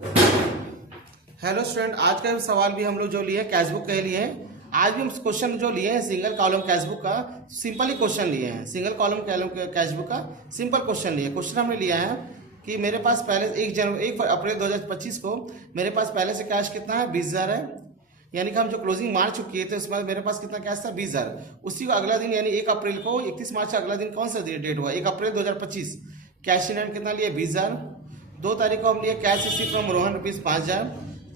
Hello student, आज का सवाल भी हम लोग जो लिए कैश बुक के लिए हैं। आज भी हम क्वेश्चन जो लिए हैं सिंगल कॉलम कैश बुक का सिंपल ही क्वेश्चन लिए हैं। सिंगल कॉलम कैश बुक का सिंपल क्वेश्चन लिए। क्वेश्चन हमने लिया है कि मेरे पास पहले 1 अप्रैल 2025 को मेरे पास पहले से कैश कितना है, 20,000 है। यानी कि हम जो क्लोजिंग मार्च किए थे उसमें मेरे पास कितना कैश था, 20,000। उसी को अगला दिन यानी 1 अप्रैल को 31 मार्च का अगला दिन कौन सा डेट हुआ, 1 अप्रैल 2025। कैश इन हैंड कितना लिया, 20,000। 2 तारीख को हम लिए cash receive from Rohan rupees 5,000।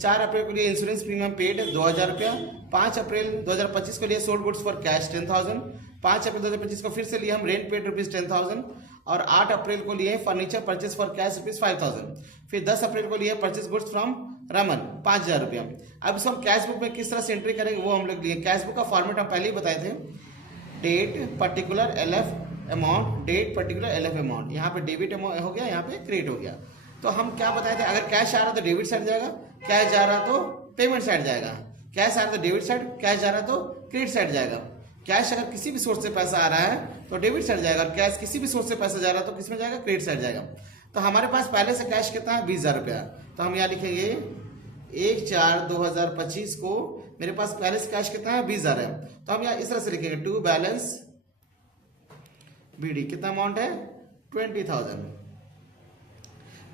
4 अप्रैल को लिए इंश्योरेंस प्रीमियम पेड 2,000 रुपया। 5 अप्रैल 2025 को लिए सोल्ड गुड्स फॉर कैश 10,000। 5 अप्रैल 2025 को फिर से लिए हम रेंट पेड रुपीज 10,000। और 8 अप्रैल को लिए furniture purchase for cash rupees 5,000। फिर 10 अप्रैल को लिए परचेज गुड्स फ्रॉम रमन 5,000 रुपया। अब इसको हम कैश बुक में किस तरह से एंट्री करेंगे वो हम लोग लिए। कैश बुक का फॉर्मेट हम पहले ही बताए थे, date particular LF amount, date particular LF amount. यहाँ पे डेबिट अमाउंट हो गया, यहाँ पे क्रेडिट हो गया। तो हम क्या बताए थे, अगर कैश आ रहा तो डेबिट साइड जाएगा, कैश जा रहा तो पेमेंट साइड जाएगा। कैश आ रहा तो डेबिट साइड, कैश जा रहा तो क्रेडिट साइड जाएगा। कैश अगर किसी भी सोर्स से पैसा आ रहा है तो डेबिट साइड जाएगा, और कैश किसी भी सोर्स से पैसा जा रहा है तो किसमें जाएगा, क्रेडिट साइड जाएगा। तो हमारे पास पहले से कैश कितना है, 20,000 रुपया। तो हम यहाँ लिखेंगे 1/4/2025 को मेरे पास पहले से कैश कितना है, 20,000 है। तो हम यहाँ इस तरह से लिखेंगे टू बैलेंस BD कितना अमाउंट है, 20,000।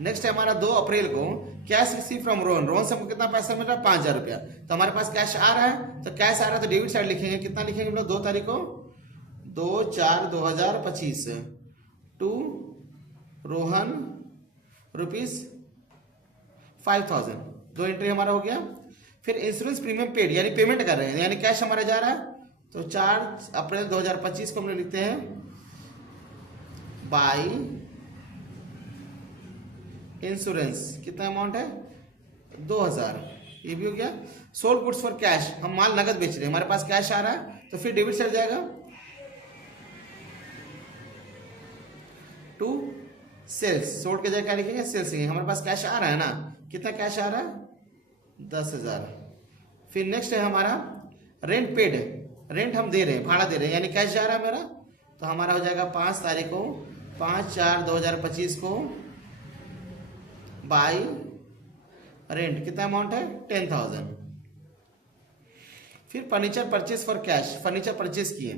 नेक्स्ट है हमारा 2 अप्रैल को cash receive from Rohan. Rohan से हमको कितना पैसा मिल रहा है, 5,000 रुपया। तो हमारे पास कैश आ रहा है, तो कैश आ रहा है तो डेबिट साइड लिखेंगे। कितना लिखेंगे हम लोग, 2 तारीख को 2/4/2025 टू रोहन रुपीज 5,000। 2 एंट्री हमारा हो गया। फिर इंश्योरेंस प्रीमियम पेड यानी पेमेंट कर रहे हैं, यानी कैश हमारा जा रहा है। तो 4 अप्रैल 2025 को हम लोग लिखते हैं बाई इंश्योरेंस। कितना अमाउंट है, 2,000। ये भी हो गया। सोल्ड गुड्स फॉर कैश, हम माल नगद बेच रहे हैं, हमारे पास कैश आ रहा है तो फिर डेबिट साइड जाएगा टू सेल्स। सोल्ड के जगह क्या लिखेंगे, सेल्स लिखेंगे। हमारे पास कैश आ रहा है ना, कितना कैश आ रहा है, 10,000। फिर नेक्स्ट है हमारा रेंट पेड, रेंट हम दे रहे हैं, भाड़ा दे रहे हैं, यानी कैश जा रहा है मेरा। तो हमारा हो जाएगा 5 तारीख को 5/4/2025 को बाई रेंट। कितना अमाउंट है, 10,000। फिर furniture purchase for cash, furniture purchase किए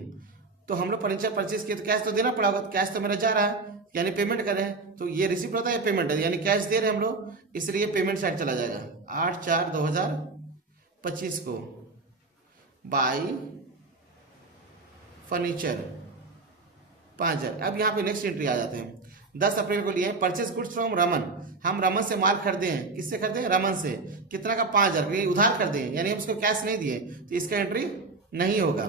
तो हम लोग फर्नीचर परचेज किए तो कैश तो देना पड़ा होगा। कैश तो मेरा जा रहा है यानी पेमेंट कर रहे हैं, तो ये रिसिप्ट होता है, पेमेंट है, यानी कैश दे रहे हैं हम लोग, इसलिए पेमेंट साइड चला जाएगा 8/4/2025 को बाई फर्नीचर 5,000। अब यहाँ पे नेक्स्ट एंट्री आ जाते हैं। 10 अप्रैल को लिए परचेज गुड्स फ्रॉम रमन। हम रमन से माल खरीदे हैं, किससे खरीदे हैं, रमन से। कितना का, 5,000 उधार खरीदे हैं, यानी हम उसको कैश नहीं दिए, तो इसका एंट्री नहीं होगा,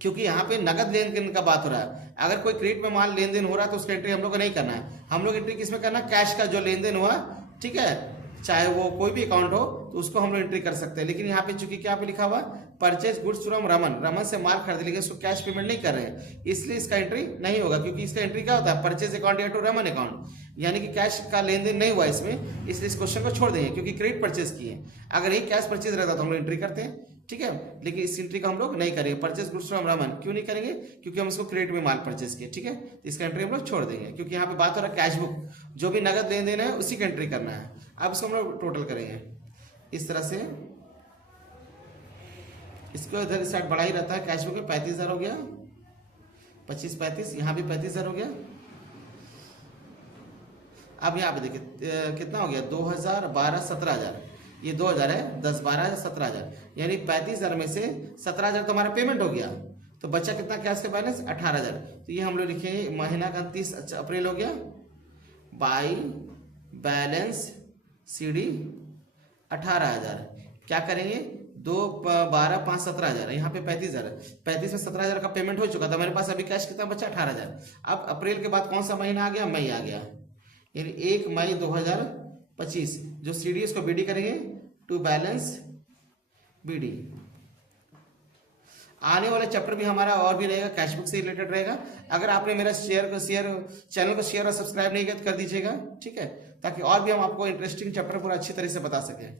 क्योंकि यहाँ पे नगद लेन देन का बात हो रहा है। अगर कोई क्रेडिट में माल लेन देन हो रहा है तो उसका एंट्री हम लोग को नहीं करना है। हम लोग एंट्री किसमें करना है, कैश का जो लेन देन हुआ, ठीक है, चाहे वो कोई भी अकाउंट हो तो उसको हम लोग एंट्री कर सकते हैं। लेकिन यहाँ पे चूंकि क्या पे लिखा हुआ, purchase goods from Raman, Raman से माल खरीद लेंगे, उसको कैश पेमेंट नहीं कर रहे हैं, इसलिए इसका एंट्री नहीं होगा। क्योंकि इसका एंट्री क्या होता है, परचेज अकाउंट या टू रमन अकाउंट, यानी कि कैश का लेन देन नहीं हुआ इसमें, इसलिए इस क्वेश्चन को छोड़ देंगे क्योंकि क्रेडिट परचेज किए। अगर ये कैश परचेज रहता तो हम लोग एंट्री करते हैं, ठीक है, लेकिन इस एंट्री का हम लोग नहीं करेंगे। परचेज गुड्स फ्रॉम रमन क्यों नहीं करेंगे, क्योंकि हम इसको क्रेडिट में माल परचेज किए, ठीक है, तो इसका एंट्री हम लोग छोड़ देंगे। क्योंकि यहाँ पे बात हो रहा है कैश बुक, जो भी नगद लेन देन है उसी का एंट्री करना है। अब इसको हम लोग टोटल करेंगे इस तरह से, इसको इधर इस साइड बड़ा ही रहता है। कैश बुक में 35,000 हो गया, 25-35, यहाँ भी 35,000 हो गया। अब यहाँ पे देखिए कितना हो गया, 2,000/12 17,000, ये 2,000 है, 10/12 17,000, यानी 35,000 में से 17,000 तो हमारा पेमेंट हो गया, तो बचा कितना कैश का बैलेंस, 18,000। तो ये हम लोग लिखेंगे महीना का 30 अप्रैल हो गया बाई बैलेंस CD 18,000। क्या करेंगे, 2/12 5 17,000, यहाँ पे 35,000 है, 35 में 17,000 का पेमेंट हो चुका था, मेरे पास अभी कैश कितना बचा, 18,000। अब अप्रैल के बाद कौन सा महीना आ गया, मई आ गया, यानी 1 मई 2025। जो CD उसको BD करेंगे टू बैलेंस BD। आने वाला चैप्टर भी हमारा और भी रहेगा, कैश बुक से रिलेटेड रहेगा। अगर आपने मेरा चैनल को शेयर और सब्सक्राइब नहीं किया तो कर दीजिएगा, ठीक है, ताकि और भी हम आपको इंटरेस्टिंग चैप्टर पूरा अच्छी तरह से बता सकें।